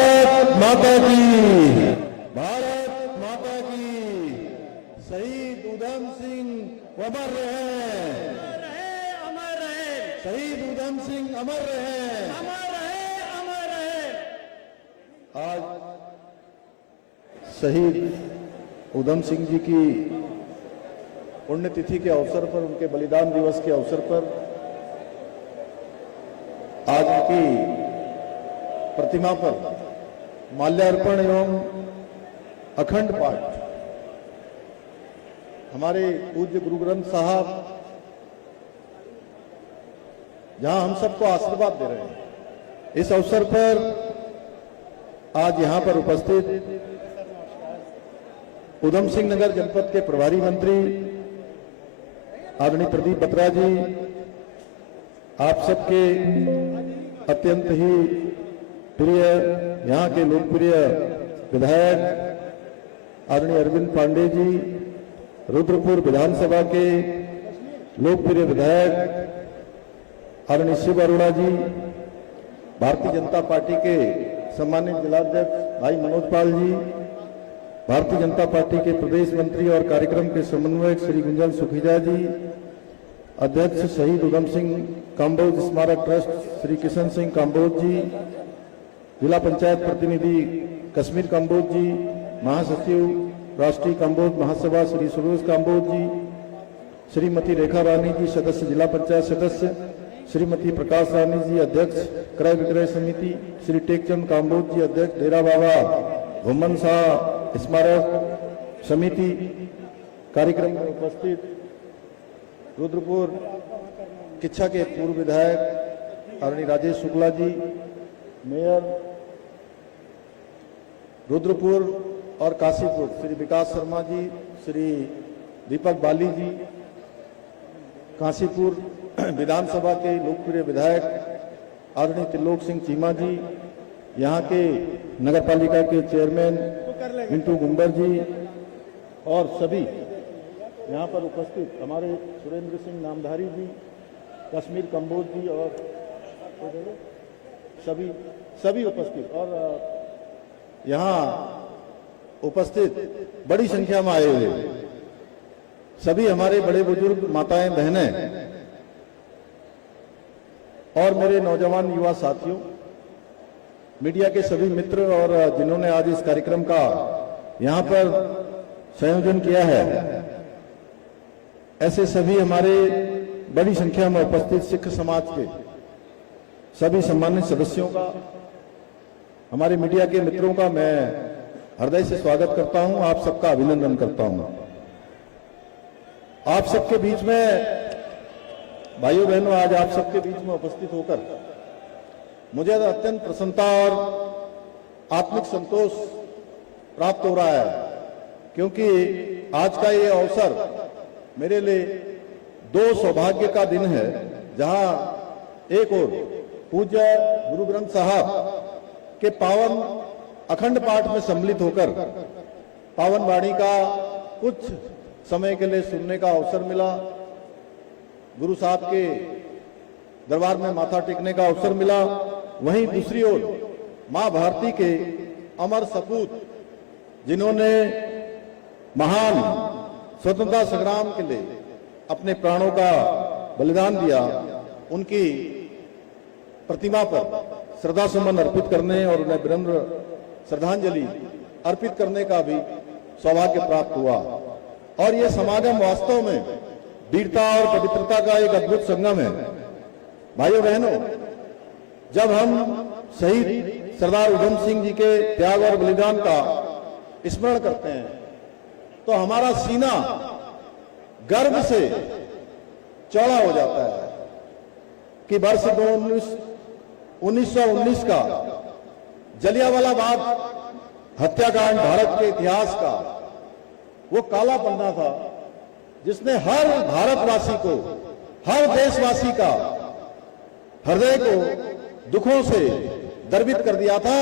भारत माता की, भारत माता की। शहीद उधम सिंह अमर रहे, अमर रहे, शहीद उधम सिंह अमर रहे, अमर रहे, अमर रहे। आज शहीद उधम सिंह जी की पुण्यतिथि के अवसर पर, उनके बलिदान दिवस के अवसर पर आज उनकी प्रतिमा पर माल्यार्पण एवं अखंड पाठ हमारे पूज्य गुरु ग्रंथ साहब जहां हम सबको आशीर्वाद दे रहे हैं, इस अवसर पर आज यहां पर उपस्थित उधम सिंह नगर जनपद के प्रभारी मंत्री आदरणीय प्रदीप बत्रा जी, आप सबके अत्यंत ही प्रिय, यहाँ के लोकप्रिय विधायक आदरणीय अरविंद पांडे जी, रुद्रपुर विधानसभा के लोकप्रिय विधायक आदरणीय शिव अरोड़ा जी, भारतीय जनता पार्टी के सम्मानित जिलाध्यक्ष भाई मनोज पाल जी, भारतीय जनता पार्टी के प्रदेश मंत्री और कार्यक्रम के समन्वयक श्री गुंजन सुखीजा जी, अध्यक्ष शहीद उधम सिंह काम्बोज स्मारक ट्रस्ट श्री किशन सिंह काम्बोज जी, जिला पंचायत प्रतिनिधि कश्मीर काम्बोज जी, महासचिव राष्ट्रीय काम्बोज महासभा श्री सुरेश काम्बोज जी, श्रीमती रेखा रानी जी सदस्य जिला पंचायत सदस्य, श्रीमती प्रकाश रानी जी अध्यक्ष क्रय विक्रय समिति, श्री टेकचंद काम्बोज जी अध्यक्ष डेरा बाबा घुम्मन शाह स्मारक समिति, कार्यक्रम में उपस्थित रुद्रपुर किच्छा के पूर्व विधायक आदरणीय राजेश शुक्ला जी, मेयर रुद्रपुर और काशीपुर श्री विकास शर्मा जी, श्री दीपक बाली जी, काशीपुर विधानसभा के लोकप्रिय विधायक आदरणीय त्रिलोक सिंह चीमा जी, यहाँ के नगरपालिका के चेयरमैन मिंटू गुंबर जी और सभी यहाँ पर उपस्थित हमारे सुरेंद्र सिंह नामधारी जी, कश्मीर कंबोज जी और सभी उपस्थित और यहाँ उपस्थित बड़ी संख्या में आए हुए सभी हमारे बड़े बुजुर्ग माताएं बहनें और मेरे नौजवान युवा साथियों, मीडिया के सभी मित्र और जिन्होंने आज इस कार्यक्रम का यहाँ पर संयोजन किया है, ऐसे सभी हमारे बड़ी संख्या में उपस्थित सिख समाज के सभी सम्मानित सदस्यों का, हमारे मीडिया के मित्रों का मैं हृदय से स्वागत करता हूं, आप सबका अभिनंदन करता हूं। आप सबके बीच में भाइयों बहनों, आज आप सबके बीच में उपस्थित होकर मुझे अत्यंत प्रसन्नता और आत्मिक संतोष प्राप्त हो रहा है, क्योंकि आज का ये अवसर मेरे लिए दो सौभाग्य का दिन है, जहां एक और पूज्य गुरु ग्रंथ साहब के पावन अखंड पाठ में सम्मिलित होकर पावन वाणी का कुछ समय के लिए सुनने का अवसर मिला, गुरु साहब के दरबार में माथा टेकने का अवसर मिला। वहीं दूसरी ओर मां भारती के अमर सपूत, जिन्होंने महान स्वतंत्रता संग्राम के लिए अपने प्राणों का बलिदान दिया, उनकी प्रतिमा पर श्रद्धा सुमन अर्पित करने और उन्हें विनम्र श्रद्धांजलि अर्पित करने का भी सौभाग्य प्राप्त हुआ। और यह समागम वास्तव में वीरता और पवित्रता का एक अद्भुत संगम है। भाइयों बहनों, जब हम शहीद सरदार उधम सिंह जी के त्याग और बलिदान का स्मरण करते हैं तो हमारा सीना गर्व से चौड़ा हो जाता है कि वर्ष 1919 का जलियांवाला बाग हत्याकांड भारत के इतिहास का वो काला पन्ना था, जिसने हर भारतवासी को, हर देशवासी का हृदय को दुखों से द्रवित कर दिया था,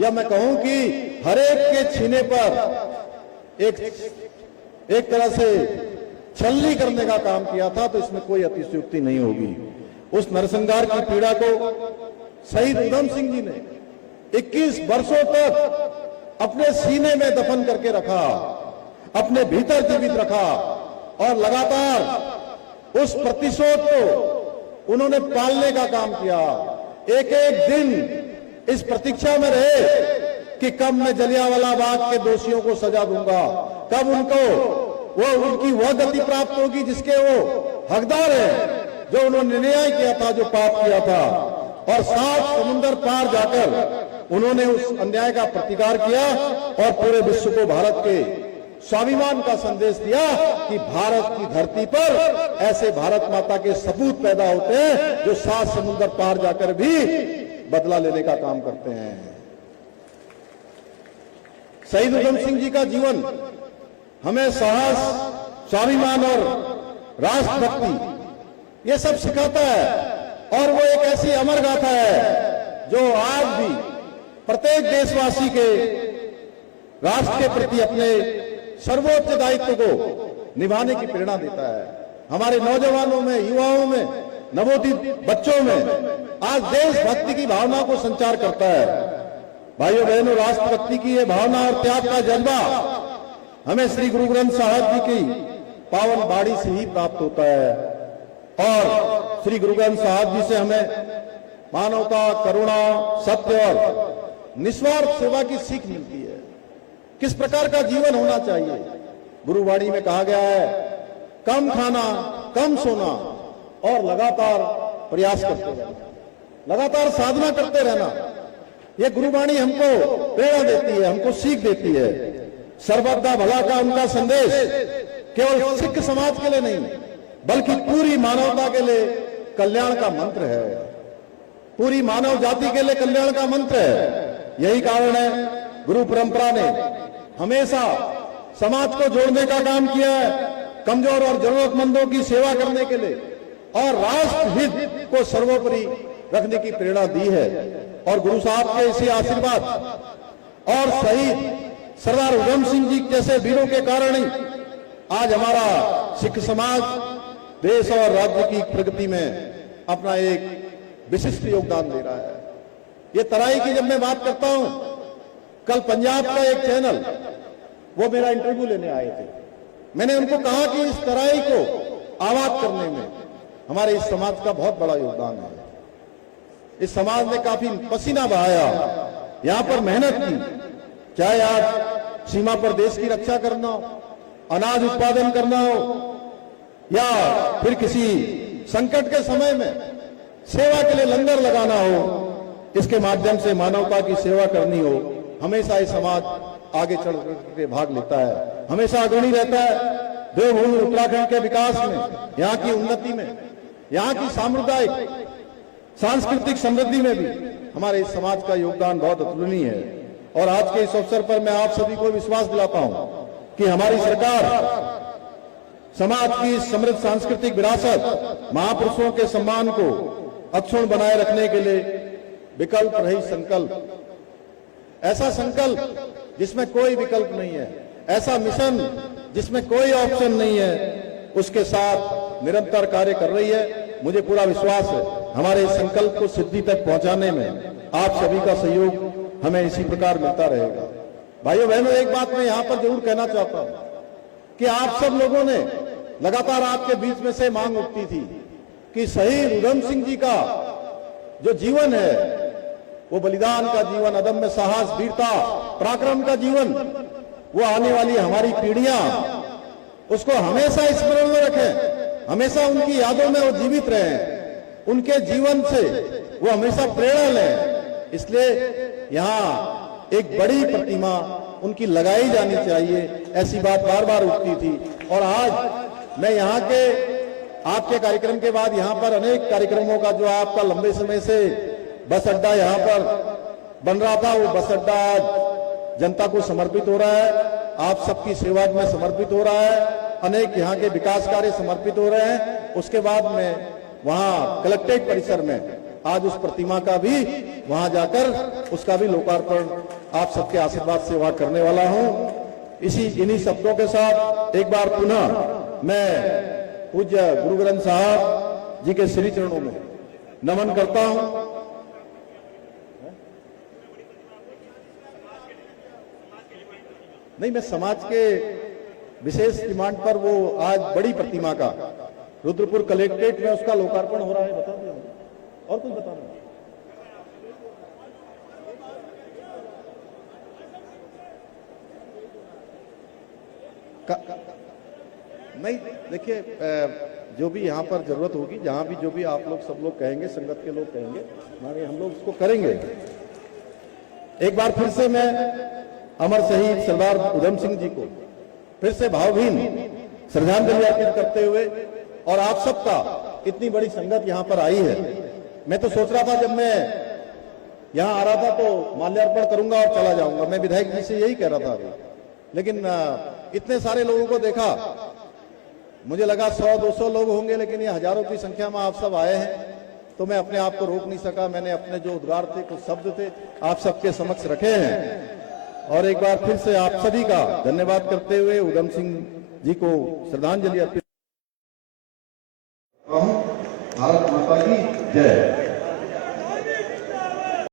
या मैं कहूं कि हर एक के छीने पर एक तरह से छलनी करने का काम किया था, तो इसमें कोई अतिशयोक्ति नहीं होगी। उस नरसंहार की पीड़ा को शहीद उधम सिंह जी ने 21 वर्षों तक अपने सीने में दफन करके रखा, अपने भीतर जीवित रखा और लगातार उस प्रतिशोध को उन्होंने पालने का काम किया। एक एक दिन इस प्रतीक्षा में रहे कि कब मैं जलियांवाला बाग के दोषियों को सजा दूंगा, कब उनकी वह गति प्राप्त होगी जिसके वो हकदार है, जो उन्होंने न्याय किया था, जो पाप किया था। और 7 समुंदर पार जाकर उन्होंने उस अन्याय का प्रतिकार किया और पूरे विश्व को भारत के स्वाभिमान का संदेश दिया कि भारत की धरती पर ऐसे भारत माता के सपूत पैदा होते हैं जो 7 समुंदर पार जाकर भी बदला लेने का काम करते हैं। शहीद उधम सिंह जी का जीवन हमें साहस, स्वाभिमान और राष्ट्रभक्ति ये सब सिखाता है और वो एक ऐसी अमर गाथा है जो आज भी प्रत्येक देशवासी के राष्ट्र के प्रति अपने सर्वोच्च दायित्व को निभाने की प्रेरणा देता है। हमारे नौजवानों में, युवाओं में, नवोदित बच्चों में आज देशभक्ति की भावना को संचार करता है। भाइयों बहनों, राष्ट्रभक्ति की ये भावना और त्याग का जज्बा हमें श्री गुरु ग्रंथ साहिब जी की पावन बाड़ी से ही प्राप्त होता है और श्री गुरु ग्रंथ साहिब जी से हमें मानवता, करुणा, सत्य और निस्वार्थ सेवा की सीख मिलती है। किस प्रकार का जीवन होना चाहिए। गुरुवाणी में कहा गया है, कम खाना, कम सोना और लगातार प्रयास करते रहना, लगातार साधना करते रहना। ये गुरुवाणी हमको प्रेरणा देती है, हमको सीख देती है। सर्वदा भला का उनका संदेश केवल सिख समाज के लिए नहीं बल्कि पूरी मानवता के लिए कल्याण का मंत्र है, पूरी मानव जाति के लिए कल्याण का मंत्र है। यही कारण है गुरु परंपरा ने हमेशा समाज को जोड़ने का काम किया है, कमजोर और जरूरतमंदों की सेवा करने के लिए और राष्ट्र हित को सर्वोपरि रखने की प्रेरणा दी है। और गुरु साहब के इसी आशीर्वाद और शहीद सरदार उधम सिंह जी जैसे वीरों के कारण ही आज हमारा सिख समाज देश और राज्य की प्रगति में अपना एक विशिष्ट योगदान दे रहा है। ये तराई की जब मैं बात करता हूं, कल पंजाब का एक चैनल वो मेरा इंटरव्यू लेने आए थे। मैंने उनको कहा कि इस तराई को आबाद करने में हमारे इस समाज का बहुत बड़ा योगदान है। इस समाज ने काफी पसीना बहाया, यहां पर मेहनत की, चाहे आज सीमा पर देश की रक्षा करना हो, अनाज उत्पादन करना हो या फिर किसी संकट के समय में सेवा के लिए लंगर लगाना हो, इसके माध्यम से मानवता की सेवा करनी हो, हमेशा ये समाज आगे चढ़ के भाग लेता है, हमेशा अग्रणी रहता है। देवभूमि उत्तराखंड के विकास में, यहाँ की उन्नति में, यहाँ की सामुदायिक सांस्कृतिक समृद्धि में भी हमारे इस समाज का योगदान बहुत अतुलनीय है। और आज के इस अवसर पर मैं आप सभी को विश्वास दिलाता हूं कि हमारी सरकार समाज की समृद्ध सांस्कृतिक विरासत, महापुरुषों के सम्मान को अक्षुण्ण बनाए रखने के लिए विकल्प रही संकल्प, ऐसा संकल्प जिसमें कोई विकल्प नहीं है, ऐसा मिशन जिसमें कोई ऑप्शन नहीं है, उसके साथ निरंतर कार्य कर रही है। मुझे पूरा विश्वास है हमारे इस संकल्प को सिद्धि तक पहुंचाने में आप सभी का सहयोग हमें इसी प्रकार मिलता रहेगा। भाइयों बहनों, एक बात मैं यहां पर जरूर कहना चाहता हूं कि आप सब लोगों ने लगातार आपके बीच में से मांग उठती थी कि शहीद उधम सिंह जी का जो जीवन है, वो बलिदान का जीवन, अदम्य साहस, वीरता, पराक्रम का जीवन, वो आने वाली हमारी पीढ़ियां उसको हमेशा स्मरण में रखें, हमेशा उनकी यादों में वो जीवित रहें, उनके जीवन से वो हमेशा प्रेरणा लें। इसलिए यहाँ एक बड़ी प्रतिमा उनकी लगाई जानी चाहिए, ऐसी बात बार बार उठती थी। और आज मैं यहाँ के आपके कार्यक्रम के बाद यहाँ पर अनेक कार्यक्रमों का जो आपका लंबे समय से बस अड्डा यहाँ पर बन रहा था, वो बस अड्डा आज जनता को समर्पित हो रहा है, आप सबकी सेवा में समर्पित हो रहा है, अनेक यहाँ के विकास कार्य समर्पित हो रहे हैं। उसके बाद में वहाँ कलेक्ट्रेट परिसर में आज उस प्रतिमा का भी वहां जाकर उसका भी लोकार्पण आप सबके आशीर्वाद से वहां करने वाला हूं। इन्हीं शब्दों के साथ एक बार पुनः मैं पूज्य गुरु ग्रंथ साहब जी के श्री चरणों में नमन करता हूं। नहीं, मैं समाज के विशेष डिमांड पर वो आज बड़ी प्रतिमा का रुद्रपुर कलेक्ट्रेट में उसका लोकार्पण हो रहा है, बता दिया और कुछ बताना नहीं। देखिए, जो भी यहाँ पर जरूरत होगी, जहां भी जो भी आप लोग सब लोग कहेंगे, संगत के लोग कहेंगे, हमारे हम लोग उसको करेंगे। एक बार फिर से मैं अमर शहीद सरदार उधम सिंह जी को फिर से भावभीन श्रद्धांजलि अर्पित करते हुए, और आप सबका इतनी बड़ी संगत यहाँ पर आई है। मैं तो सोच रहा था जब मैं यहाँ आ रहा था तो माल्यार्पण करूंगा और चला जाऊंगा, मैं विधायक जी से यही कह रहा था अभी, लेकिन इतने सारे लोगों को देखा, मुझे लगा 100-200 लोग होंगे, लेकिन ये हजारों की संख्या में आप सब आए हैं, तो मैं अपने आप को रोक नहीं सका। मैंने अपने जो उद्गार थे, कुछ शब्द थे, आप सबके समक्ष रखे हैं, और एक बार फिर से आप सभी का धन्यवाद करते हुए उधम सिंह जी को श्रद्धांजलि अर्पित। भारत माता की जय।